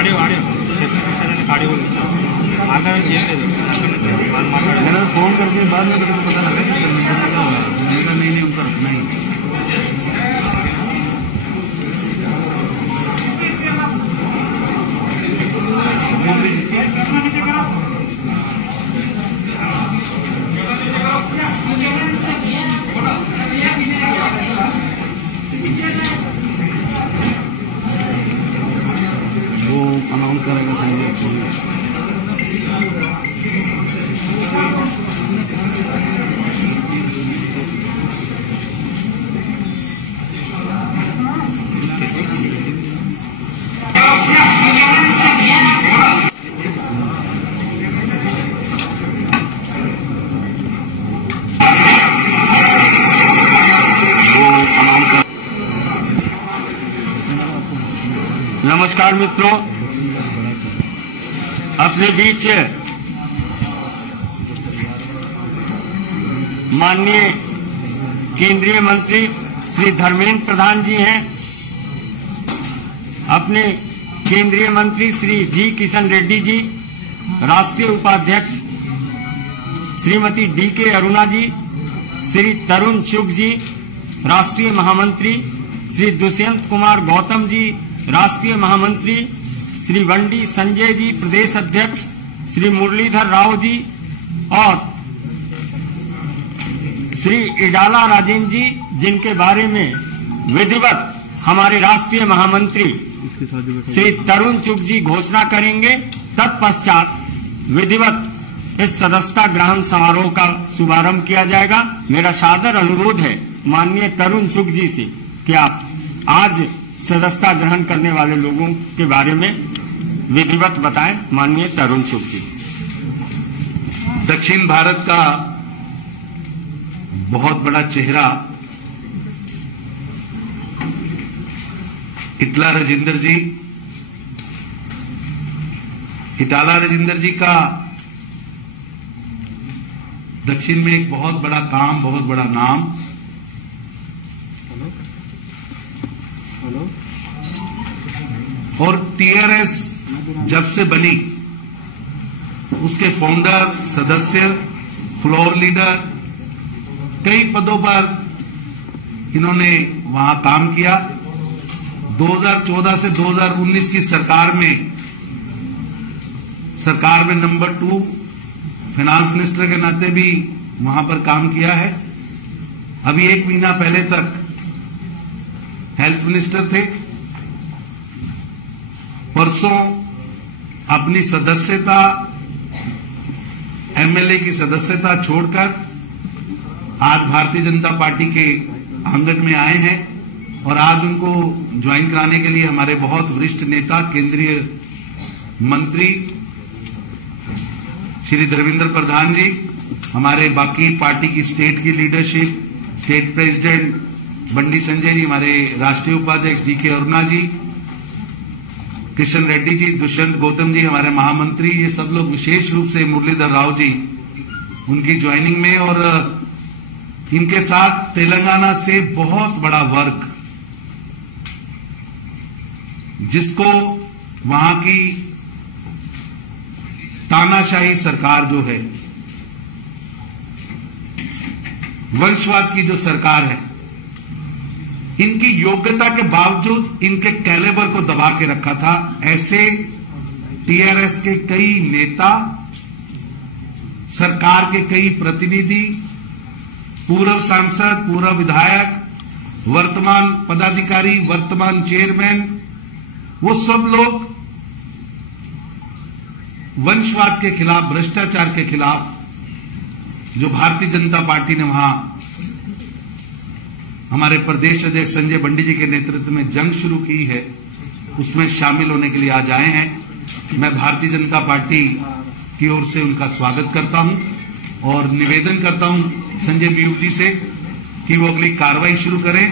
Audio audio आकर मैंने फोन करके बाद में पता लगा कि नहीं उनका रखना ही। वो अनाउंस करेगा संजय। नमस्कार मित्रों, अपने बीच माननीय केंद्रीय मंत्री श्री धर्मेंद्र प्रधान जी हैं। अपने केंद्रीय मंत्री श्री जी किशन रेड्डी जी, राष्ट्रीय उपाध्यक्ष श्रीमती डी.के. अरुणा जी, श्री तरुण चुग जी, राष्ट्रीय महामंत्री श्री दुष्यंत कुमार गौतम जी, राष्ट्रीय महामंत्री श्री वंडी संजय जी, प्रदेश अध्यक्ष श्री मुरलीधर राव जी और श्री इडाला राजेंद्र जी, जिनके बारे में विधिवत हमारे राष्ट्रीय महामंत्री श्री तरुण चुग जी घोषणा करेंगे। तत्पश्चात विधिवत इस सदस्यता ग्रहण समारोह का शुभारंभ किया जाएगा। मेरा सादर अनुरोध है माननीय तरुण चुग जी से कि आप आज सदस्यता ग्रहण करने वाले लोगों के बारे में विधिवत बताएं। माननीय तरुण चुग जी। दक्षिण भारत का बहुत बड़ा चेहरा इटाला राजेंद्र जी का दक्षिण में एक बहुत बड़ा काम, बहुत बड़ा नाम। और टीआरएस जब से बनी उसके फाउंडर, सदस्य, फ्लोर लीडर, कई पदों पर इन्होंने वहां काम किया। 2014 से 2019 की सरकार में नंबर 2 फाइनेंस मिनिस्टर के नाते भी वहां पर काम किया है। अभी 1 महीना पहले तक हेल्थ मिनिस्टर थे। परसों अपनी सदस्यता, एमएलए की सदस्यता छोड़कर आज भारतीय जनता पार्टी के आंगन में आए हैं और आज उनको ज्वाइन कराने के लिए हमारे बहुत वरिष्ठ नेता, केंद्रीय मंत्री श्री धर्मेंद्र प्रधान जी, हमारे बाकी पार्टी की स्टेट की लीडरशिप, स्टेट प्रेसिडेंट बंडी संजय जी, हमारे राष्ट्रीय उपाध्यक्ष डी.के. अरुणा जी, किशन रेड्डी जी, दुष्यंत गौतम जी, हमारे महामंत्री, ये सब लोग, विशेष रूप से मुरलीधर राव जी उनकी ज्वाइनिंग में, और इनके साथ तेलंगाना से बहुत बड़ा वर्ग, जिसको वहां की तानाशाही सरकार जो है, वंशवाद की जो सरकार है, इनकी योग्यता के बावजूद इनके कैलेबर को दबा के रखा था। ऐसे टीआरएस के कई नेता, सरकार के कई प्रतिनिधि, पूर्व सांसद, पूर्व विधायक, वर्तमान पदाधिकारी, वर्तमान चेयरमैन, वो सब लोग वंशवाद के खिलाफ, भ्रष्टाचार के खिलाफ जो भारतीय जनता पार्टी ने वहां हमारे प्रदेश अध्यक्ष संजय बंडी जी के नेतृत्व में जंग शुरू की है, उसमें शामिल होने के लिए आज आए हैं। मैं भारतीय जनता पार्टी की ओर से उनका स्वागत करता हूं और निवेदन करता हूं संजय बीयू जी से कि वो अगली कार्रवाई शुरू करें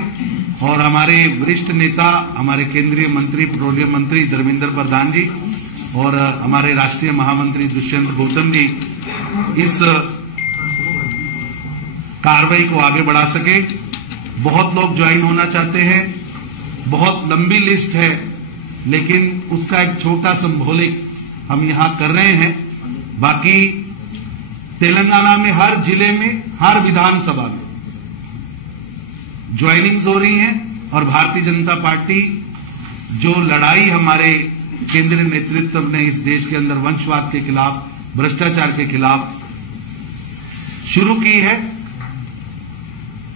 और हमारे वरिष्ठ नेता, हमारे केंद्रीय मंत्री, पेट्रोलियम मंत्री धर्मेंद्र प्रधान जी और हमारे राष्ट्रीय महामंत्री दुष्यंत गौतम जी इस कार्रवाई को आगे बढ़ा सके। बहुत लोग ज्वाइन होना चाहते हैं, बहुत लंबी लिस्ट है लेकिन उसका एक छोटा सिंबॉलिक हम यहां कर रहे हैं। बाकी तेलंगाना में हर जिले में, हर विधानसभा में ज्वाइनिंग्स हो रही हैं और भारतीय जनता पार्टी जो लड़ाई हमारे केंद्रीय नेतृत्व ने इस देश के अंदर वंशवाद के खिलाफ, भ्रष्टाचार के खिलाफ शुरू की है,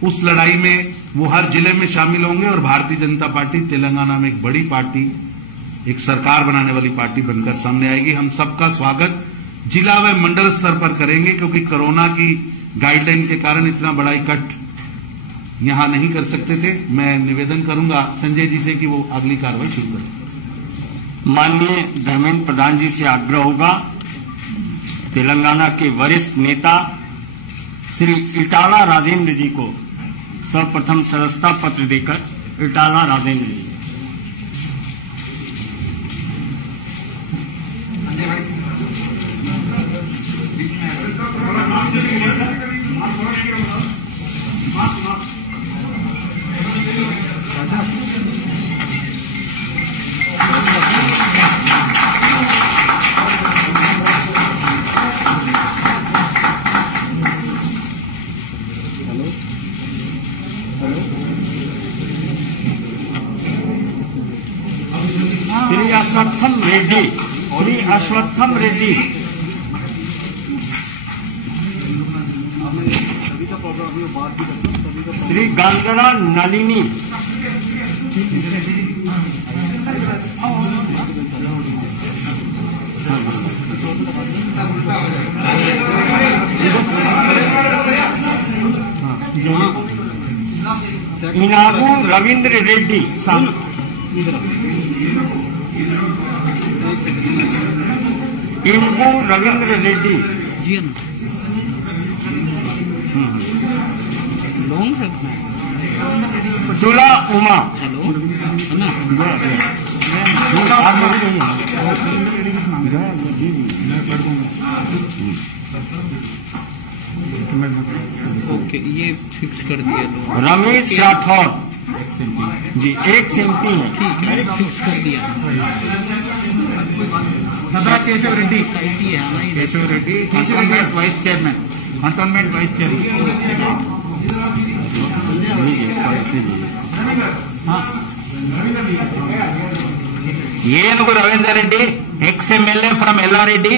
उस लड़ाई में वो हर जिले में शामिल होंगे और भारतीय जनता पार्टी तेलंगाना में एक बड़ी पार्टी, एक सरकार बनाने वाली पार्टी बनकर सामने आएगी। हम सबका स्वागत जिला व मंडल स्तर पर करेंगे, क्योंकि कोरोना की गाइडलाइन के कारण इतना बड़ा इकट्ठ यहां नहीं कर सकते थे। मैं निवेदन करूंगा संजय जी से कि वो अगली कार्रवाई शुरू करें। माननीय धर्मेंद्र प्रधान जी से आग्रह होगा तेलंगाना के वरिष्ठ नेता श्री इटाला राजेंद्र जी को सर्वप्रथम सदस्यता पत्र देकर। इटाला राजेंद्र जी। श्री अश्वत्थम रेड्डी, श्री अश्वत्थम रेड्डी। श्री गांगरा नलिनी। इनागू रविंद्र रेड्डी। इनगू रविंद्र रेड्डी जी। तुला उमा। ओके, ये फिक्स कर दिया। रमेश राठौर जी, एक एमपी है। ठीक है, फिक्स कर दिया। Keshav Reddy, Keshav Reddy cantonment vice chairman. Cantonment vice chairman. Yenugu Ravinder Reddy, ex MLA from Yellareddy.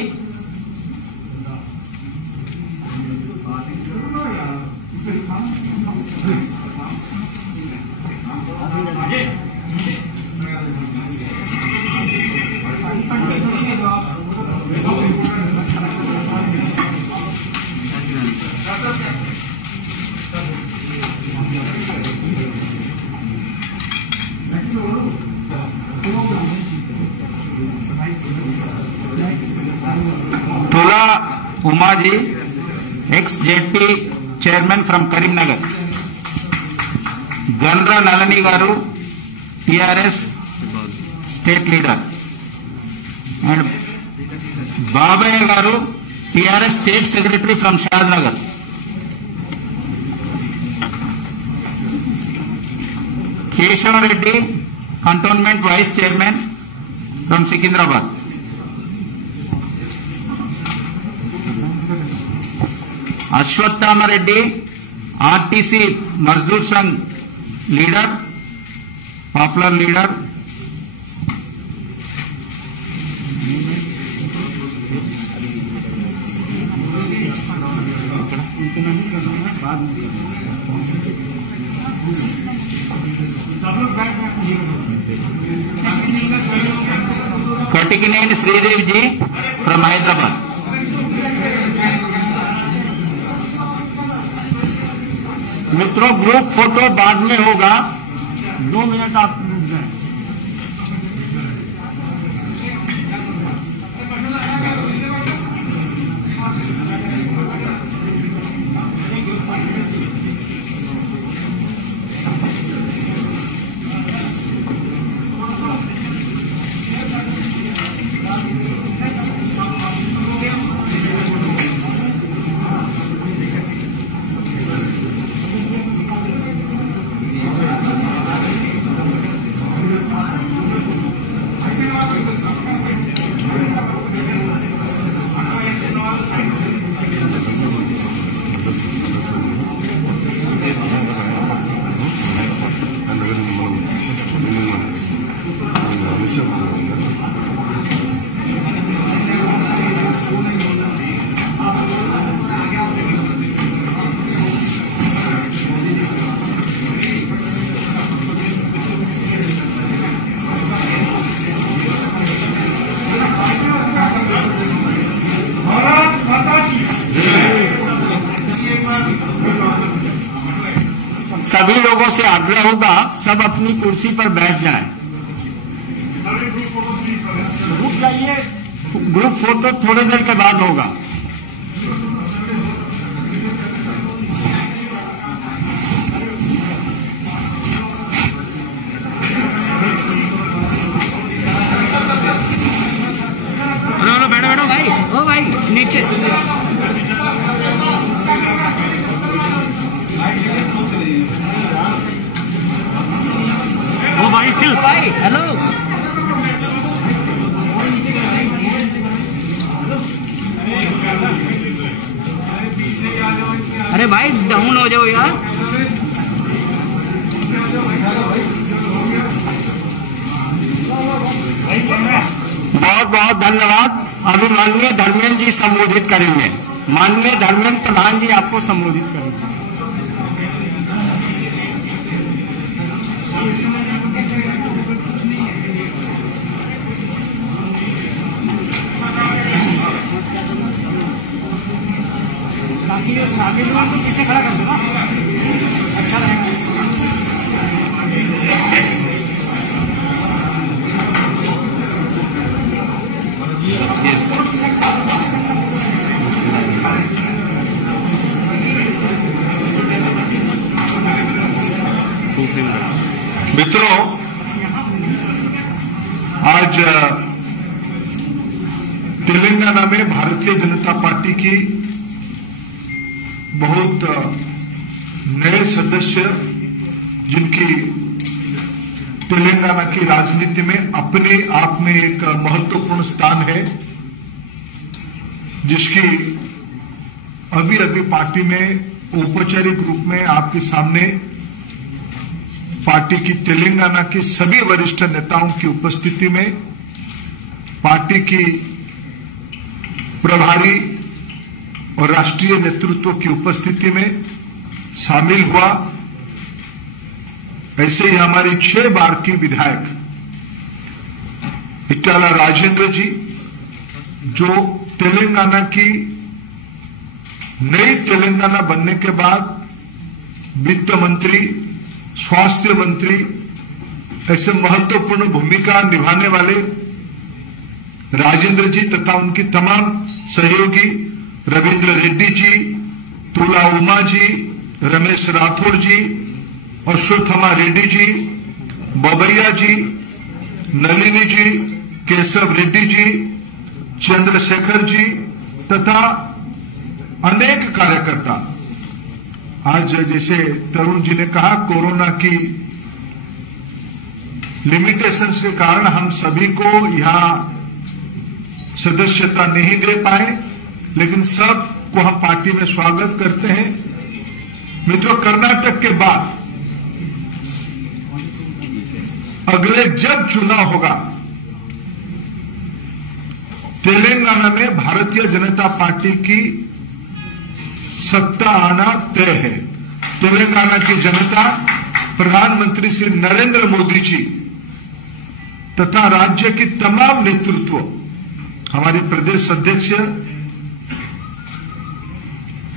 Tula Uma ji, ex ZP chairman from Karimnagar. Gandra Nalini garu, TRS state leader. And Babaiah garu, TRS state secretary from Shahnagar. Keshav Reddy, cantonment vice chairman from Secunderabad. Ashwatthama Reddy, RTC Mazdoor Sangh leader, popular leader. Katikineni Sridev ji from Hyderabad. मित्रों, group photo बाद में होगा, 2 मिनट आप रुक जाएं। होगा सब अपनी कुर्सी पर बैठ जाएं। रुक जाइए, ग्रुप फोटो थोड़ी देर के बाद होगा। बैठो बैठो भाई, ओ भाई नीचे। ओ भाई सिल भाई हेलो। अरे भाई डाउन हो जाओ यार। बहुत बहुत धन्यवाद। अभी माननीय धर्मेंद्र जी संबोधित करेंगे। माननीय धर्मेंद्र प्रधान जी आपको संबोधित करेंगे। शामिल हुआ तो पीछे खड़ा कर दो ना, अच्छा रहेगा। मित्रों, आज तेलंगाना में भारतीय जनता पार्टी की बहुत नए सदस्य, जिनकी तेलंगाना की राजनीति में अपने आप में एक महत्वपूर्ण स्थान है, जिसकी अभी अभी पार्टी में औपचारिक रूप में आपके सामने पार्टी की तेलंगाना के सभी वरिष्ठ नेताओं की उपस्थिति में, पार्टी की प्रभारी और राष्ट्रीय नेतृत्व की उपस्थिति में शामिल हुआ। ऐसे ही हमारी 6 बार की विधायक इटाला राजेंद्र जी, जो तेलंगाना की नई तेलंगाना बनने के बाद वित्त मंत्री, स्वास्थ्य मंत्री, ऐसे महत्वपूर्ण भूमिका निभाने वाले राजेंद्र जी तथा उनकी तमाम सहयोगी रविंद्र रेड्डी जी, तुला उमा जी, रमेश राठौड़ जी, अश्वत्थमा रेड्डी जी, बबैया जी, नलिनी जी, केशव रेड्डी जी, चंद्रशेखर जी तथा अनेक कार्यकर्ता। आज जैसे तरुण जी ने कहा, कोरोना की लिमिटेशंस के कारण हम सभी को यहां सदस्यता नहीं दे पाए, लेकिन सबको हम पार्टी में स्वागत करते हैं। मित्रों, कर्नाटक के बाद अगले जब चुनाव होगा, तेलंगाना में भारतीय जनता पार्टी की सत्ता आना तय है। तेलंगाना की जनता प्रधानमंत्री श्री नरेंद्र मोदी जी तथा राज्य की तमाम नेतृत्व, हमारे प्रदेश अध्यक्ष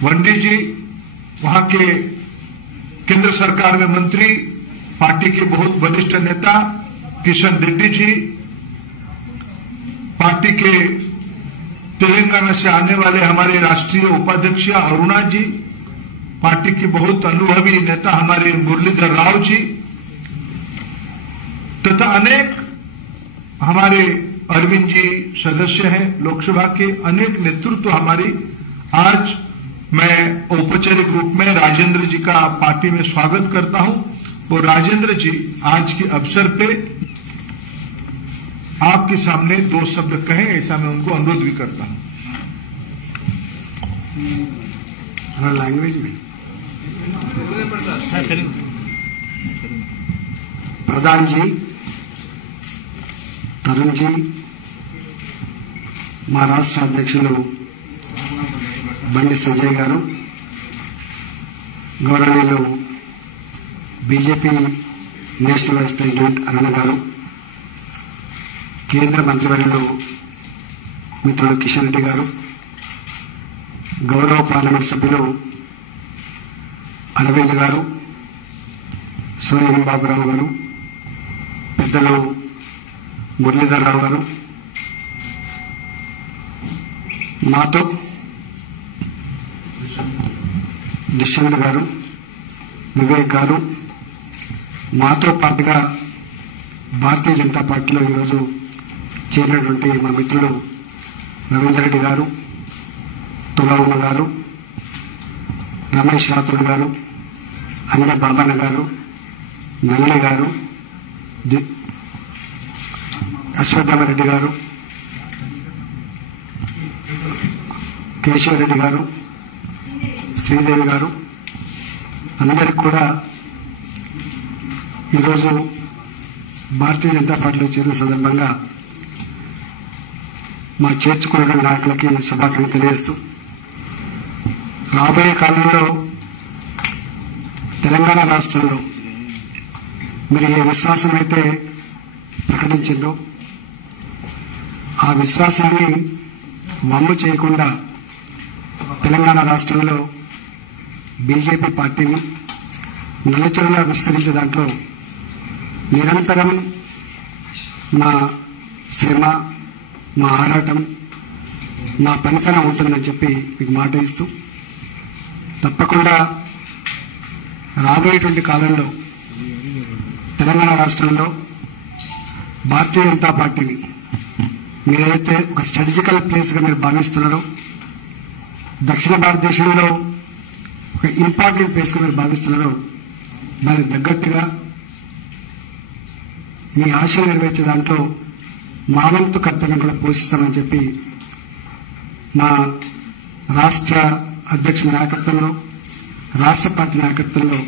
वंडी जी, वहां के केंद्र सरकार में मंत्री, पार्टी के बहुत वरिष्ठ नेता किशन रेड्डी जी, पार्टी के तेलंगाना से आने वाले हमारे राष्ट्रीय उपाध्यक्ष अरुणा जी, पार्टी के बहुत अनुभवी नेता हमारे मुरलीधर राव जी तथा अनेक हमारे अरविंद जी सदस्य हैं लोकसभा के, अनेक नेतृत्व हमारी। आज मैं औपचारिक रूप में राजेंद्र जी का पार्टी में स्वागत करता हूं। और राजेंद्र जी आज के अवसर पे आपके सामने 2 शब्द कहें, ऐसा मैं उनको अनुरोध भी करता हूं। लैंग्वेज में प्रधान जी, तरुण जी, మా రాష్ట్ర అధ్యక్షులు బండి సంజయ్ గారు, గౌరవనీయులు బీజేపీ నేషనల్ వైస్ ప్రెసిడెంట్ అరుణ గారు, కేంద్ర మంత్రివర్యులు మిత్రులు కిషన్ రెడ్డి గారు, గౌరవ పార్లమెంట్ సభ్యులు అరవింద్ గారు, సోయం బాబురావు గారు, పెద్దలు మురళీధర్ రావు గారు, మాతో దుష్యంత్ గారు, వివేక్ గారు, మాతో పాటుగా భారతీయ జనతా పార్టీలో ఈరోజు చేరినటువంటి మా మిత్రులు రవీందర్ రెడ్డి గారు, తులవమ్మ గారు, రమేష్ రాథోడ్ గారు, అంజ బాబన్న గారు, నల్లి గారు, అశ్వత్థామరెడ్డి గారు, కేశవరెడ్డి గారు, శ్రీదేవి గారు, అందరికి కూడా ఈరోజు భారతీయ జనతా పార్టీలో చేరిన సందర్భంగా మా చేర్చుకున్న నాయకులకి శుభాకాంక్షలు తెలియజేస్తూ, రాబోయే కాలంలో తెలంగాణ రాష్ట్రంలో మీరు ఏ విశ్వాసం అయితే ప్రకటించిందో ఆ విశ్వాసాన్ని వమ్ము చేయకుండా తెలంగాణ రాష్ట్రంలో బీజేపీ పార్టీని నలుచెరువులా విస్తరించే దాంట్లో నిరంతరం మా శ్రమ, మా ఆరాటం, మా పనితనం ఉంటుందని చెప్పి మీకు మాట ఇస్తూ, తప్పకుండా రాబోయేటువంటి కాలంలో తెలంగాణ రాష్ట్రంలో భారతీయ జనతా పార్టీని మీరైతే ఒక స్ట్రాటజికల్ ప్లేస్గా మీరు భావిస్తున్నారో, దక్షిణ భారతదేశంలో ఒక ఇంపార్టెంట్ ప్లేస్గా మీరు భావిస్తున్నారో, దానికి తగ్గట్టుగా మీ ఆశలు నెరవేర్చే దాంట్లో మా వంతు కర్తవ్యం కూడా పోషిస్తామని చెప్పి మా రాష్ట్ర అధ్యక్షుల నాయకత్వంలో, రాష్ట్ర పార్టీ నాయకత్వంలో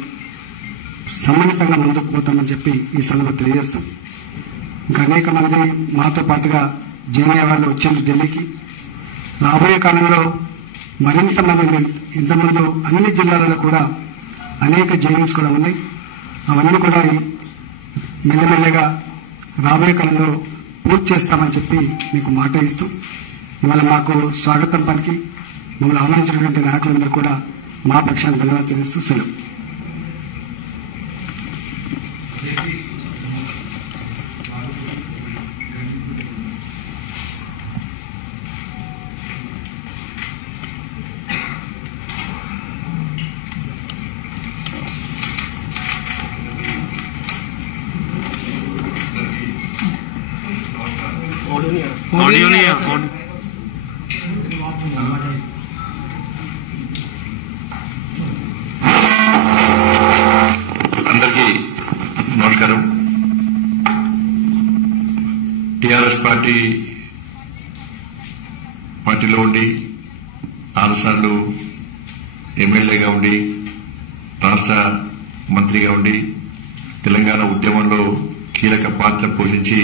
సమ్మిళితంగా ముందుకు పోతామని చెప్పి ఈ సందర్భంగా తెలియజేస్తాం. ఇంకా అనేక మంది మాతో పాటుగా జేఎన్ఏ వాళ్ళు వచ్చారు ఢిల్లీకి. రాబోయే కాలంలో మరింత మంది, ఇంతకుముందు అన్ని జిల్లాలలో కూడా అనేక జేఎన్ఏస్ కూడా ఉన్నాయి. అవన్నీ కూడా మెల్లమెల్లగా రాబోయే కాలంలో పూర్తి చేస్తామని చెప్పి మీకు మాట ఇస్తూ, ఇవాళ మాకు స్వాగతం పలికి మమ్మల్ని ఆహ్వానించినటువంటి నాయకులందరూ కూడా మా పక్షాన్ని ధన్యవాదాలు తెలుస్తూ సెలవు. ऑडियो नहीं है। అందరికీ నమస్కారం. టిఆర్ఎస్ పార్టీలో ఉండి 6 సార్లు ఎమ్మెల్యేగా ఉండి రాష్ట్ర మంత్రిగా ఉండి తెలంగాణ ఉద్యమంలో కీలక పాత్ర పోషించి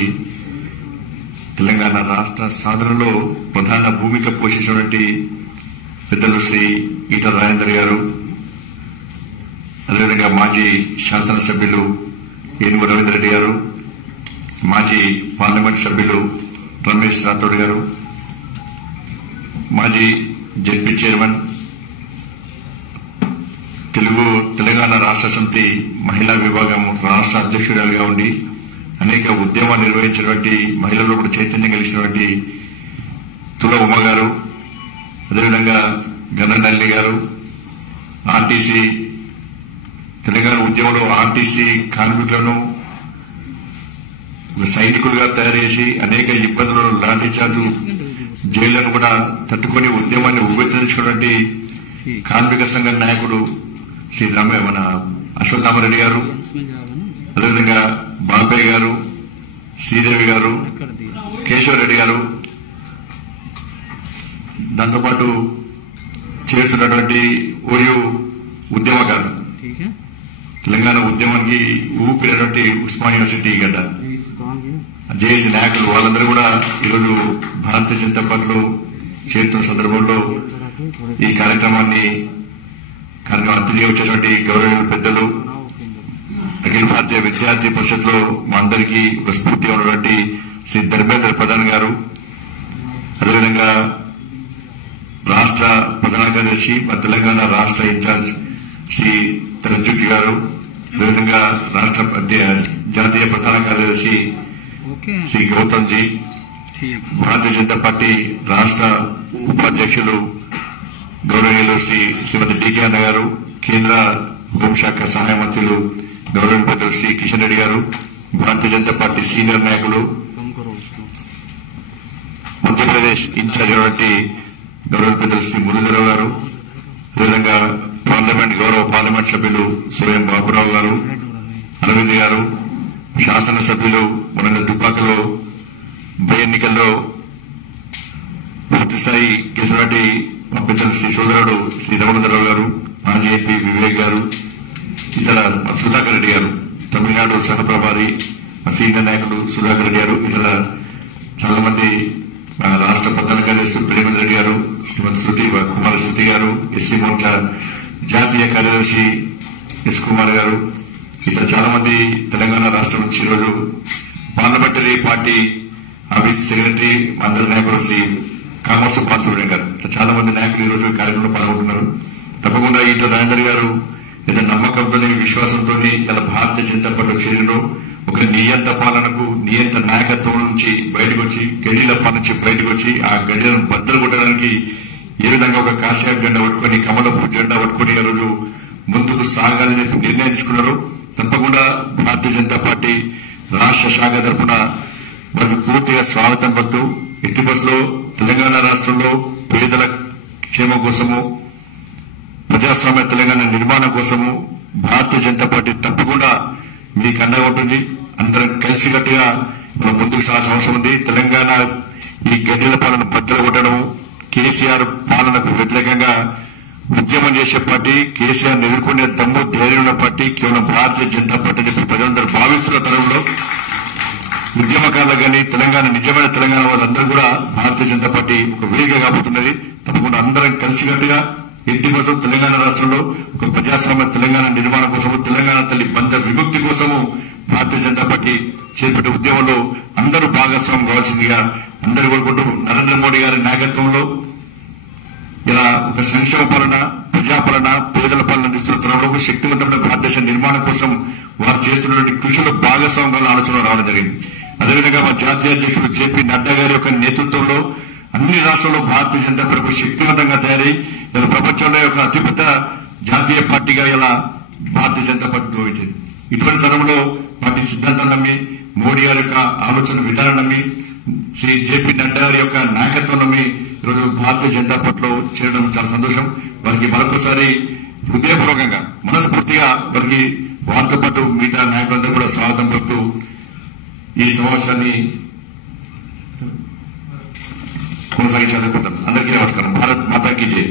తెలంగాణ రాష్ట్ర సాధనలో ప్రధాన భూమిక పోషించినటువంటి పెద్దలు శ్రీ ఈటల రాజేందర్ గారు, అదేవిధంగా మాజీ శాసనసభ్యులు ఏనుగు రవీందర్ రెడ్డి గారు, మాజీ పార్లమెంట్ సభ్యులు రమేష్ రాథోడ్ గారు, మాజీ జెడ్పీ చైర్మన్, తెలంగాణ రాష్ట్ర సమితి మహిళా విభాగం రాష్ట్ర అధ్యక్షురాలుగా ఉండి అనేక ఉద్యమాలు నిర్వహించినటువంటి, మహిళల్లో కూడా చైతన్యం కలిగినటువంటి తుల ఉమ్మ గారు, అదేవిధంగా గన్ననల్లి గారు, ఆర్టీసీ తెలంగాణ ఉద్యమంలో ఆర్టీసీ కార్మికులను ఒక సైనికులుగా తయారు చేసి అనేక ఇబ్బందులను, లాఠీ చార్జు, జైళ్లను కూడా తట్టుకుని ఉద్యమాన్ని ఉవ్వెత్తించుకున్నటువంటి కార్మిక సంఘ నాయకుడు శ్రీ మన అశ్వత్థామరెడ్డి గారు, అదేవిధంగా బాపయ్య గారు, శ్రీదేవి గారు, కేశవరెడ్డి గారు, దాంతోపాటు చేరుతున్నటువంటి ఓయూ ఉద్యమకారు, తెలంగాణ ఉద్యమానికి ఊపిరినటువంటి ఉస్మానియా యూనివర్సిటీ గడ్డ జేఏసీ నాయకులు, వాళ్ళందరూ కూడా ఈరోజు భారతీయ జనతా పార్టీలో చేరుతున్న సందర్భంలో ఈ కార్యక్రమాన్ని అతిథిగా వచ్చేటువంటి గౌరవనీయుల పెద్దలు, అఖిల భారతీయ విద్యార్థి పరిషత్ లో మా అందరికీ ఒక స్ఫూర్తిగా ఉన్నటువంటి శ్రీ ధర్మేంద్ర ప్రధాన్ గారు, అదేవిధంగా రాష్ట్ర ప్రధాన కార్యదర్శి, మా తెలంగాణ రాష్ట్ర ఇన్ఛార్జ్ శ్రీ తరంజుకి గారు, అదేవిధంగా రాష్ట్ర జాతీయ ప్రధాన కార్యదర్శి శ్రీ గౌతమ్ జీ, భారతీయ జనతా పార్టీ రాష్ట్ర ఉపాధ్యక్షులు గౌరవనీయులు శ్రీమతి డికే అన్న గారు, కేంద్ర హోంశాఖ సహాయ మంత్రులు గౌరవనీయ పెద్దలు శ్రీ కిషన్ రెడ్డి గారు, భారతీయ జనతా పార్టీ సీనియర్ నాయకులు, మధ్యప్రదేశ్ ఇన్ఛార్జ్ అయినటువంటి గౌరవనీయ పెద్దలు శ్రీ మురళీధరరావు గారు, అదేవిధంగా గౌరవ పార్లమెంట్ సభ్యులు సోయం బాబురావు గారు, అరవింద్ గారు, శాసనసభ్యులు మన దుబ్బాకలో ఉప ఎన్నికల్లో పూర్తిస్థాయి గెలిచినటువంటి మా పెద్దలు శ్రీ సోదరుడు శ్రీ రమణధరరావు గారు, మాజీ ఎంపీ వివేక్ గారు, ఇతర సుధాకర్ రెడ్డి గారు, తమిళనాడు సహప్రభారి సీనియర్ నాయకులు సుధాకర్ రెడ్డి గారు, ఇతర చాలా మంది రాష్ట్ర ప్రధాన కార్యదర్శి ప్రేమేంద్ర రెడ్డి గారు, శ్రీమతి కుమార శృతి గారు, ఎస్సీ మోర్చా జాతీయ కార్యదర్శి ఎస్ కుమార్ గారు, ఇతర చాలా మంది తెలంగాణ రాష్ట్రం నుంచి ఈరోజు పార్లమెంటరీ పార్టీ ఆఫీస్ సెక్రటరీ అందరి నాయకులు శ్రీ కామర్స్ పాల్సుబ్రహ్మణ్యం గారు, చాలా మంది నాయకులు ఈ రోజు కార్యక్రమంలో పాల్గొంటున్నారు. తప్పకుండా ఈటల రాజేందర్ గారు ఏదో నమ్మకంతో విశ్వాసంతో ఇలా భారతీయ జనతా పార్టీ చేరిలో ఒక నియంత పాలనకు నియంత నాయకత్వం నుంచి బయటకు వచ్చి గడిల పాలన నుంచి బయటకు వచ్చి ఆ గడిలను బద్దలు కొట్టడానికి ఏ విధంగా ఒక కాషాయ జెండా పట్టుకుని కమలపు జెండా పట్టుకుని ఆ రోజు ముందుకు సాగాలని నిర్ణయం తీసుకున్నారు. తప్పకుండా భారతీయ జనతా పార్టీ రాష్ట్ర శాఖ తరఫున వారికి పూర్తిగా స్వాగతం పడుతూ ఎట్టి బస్సులో తెలంగాణ రాష్ట్రంలో పేదల క్షేమం కోసము ప్రజాస్వామ్య తెలంగాణ నిర్మాణం కోసము భారతీయ జనతా పార్టీ తప్పకుండా మీకు అండగా ఉంటుంది. అందరం కలిసికట్టుగా మనం ముందుకు సాగాల్సిన అవసరం ఉంది. తెలంగాణ ఈ గడ్డల పాలన బద్దలు కొట్టడము, కేసీఆర్ పాలనకు వ్యతిరేకంగా ఉద్యమం చేసే పార్టీ, కేసీఆర్ ఎదుర్కొనే దమ్ము ధైర్యం ఉన్న పార్టీ కేవలం భారతీయ జనతా పార్టీ అని చెప్పి ప్రజలందరూ భావిస్తున్న తరంలో ఉద్యమకారులకు కానీ తెలంగాణ నిజమైన తెలంగాణ వాళ్ళందరూ కూడా భారతీయ జనతా పార్టీ ఒక వేదిక కాబోతున్నది. తప్పకుండా అందరం కలిసికట్టుగా ఎట్టి బస్సులో తెలంగాణ రాష్ట్రంలో ఒక ప్రజాస్వామ్య తెలంగాణ నిర్మాణం కోసము, తెలంగాణ తల్లి బంధ విముక్తి కోసము భారతీయ జనతా పార్టీ చేపట్టే ఉద్యమంలో అందరూ భాగస్వామ్యం కావాల్సిందిగా అందరూ కోరుకుంటూ నరేంద్ర మోడీ గారి నాయకత్వంలో ఇలా ఒక సంక్షేమ పాలన, ప్రజాపాలన, పేదల పాలన అందిస్తున్న తరంలో ఒక శక్తివంతమైన భారతదేశ నిర్మాణం కోసం వారు చేస్తున్నటువంటి కృషిలో భాగస్వామ్యాల ఆలోచన రావడం జరిగింది. అదేవిధంగా మా జాతీయ అధ్యక్షుడు జేపీ నడ్డా గారి యొక్క నేతృత్వంలో అన్ని రాష్ట్రాల్లో భారతీయ జనతా పార్టీ శక్తివంతంగా తయారై ఇలా ప్రపంచంలో ఒక అతిపెద్ద జాతీయ పార్టీగా ఇలా భారతీయ జనతా పార్టీ గౌరవించింది. ఇటువంటి తరంలో పార్టీ సిద్ధాంతం నమ్మి, మోడీ గారి యొక్క ఆలోచన విధానం నమ్మి, శ్రీ జేపీ నడ్డా గారి యొక్క నాయకత్వం నమ్మి ఈరోజు భారతీయ జనతా పార్టీలో చేరడం చాలా సంతోషం. వారికి మరొకసారి హృదయపూర్వకంగా మనస్ఫూర్తిగా వారికి వారితో పాటు మిగతా నాయకులందరూ కూడా స్వాగతం పలుకుతూ ఈ సమావేశాన్ని కొనసాగించాలనుకుంటాం. అందరికీ నమస్కారం. భారత్ మాతాకి జై.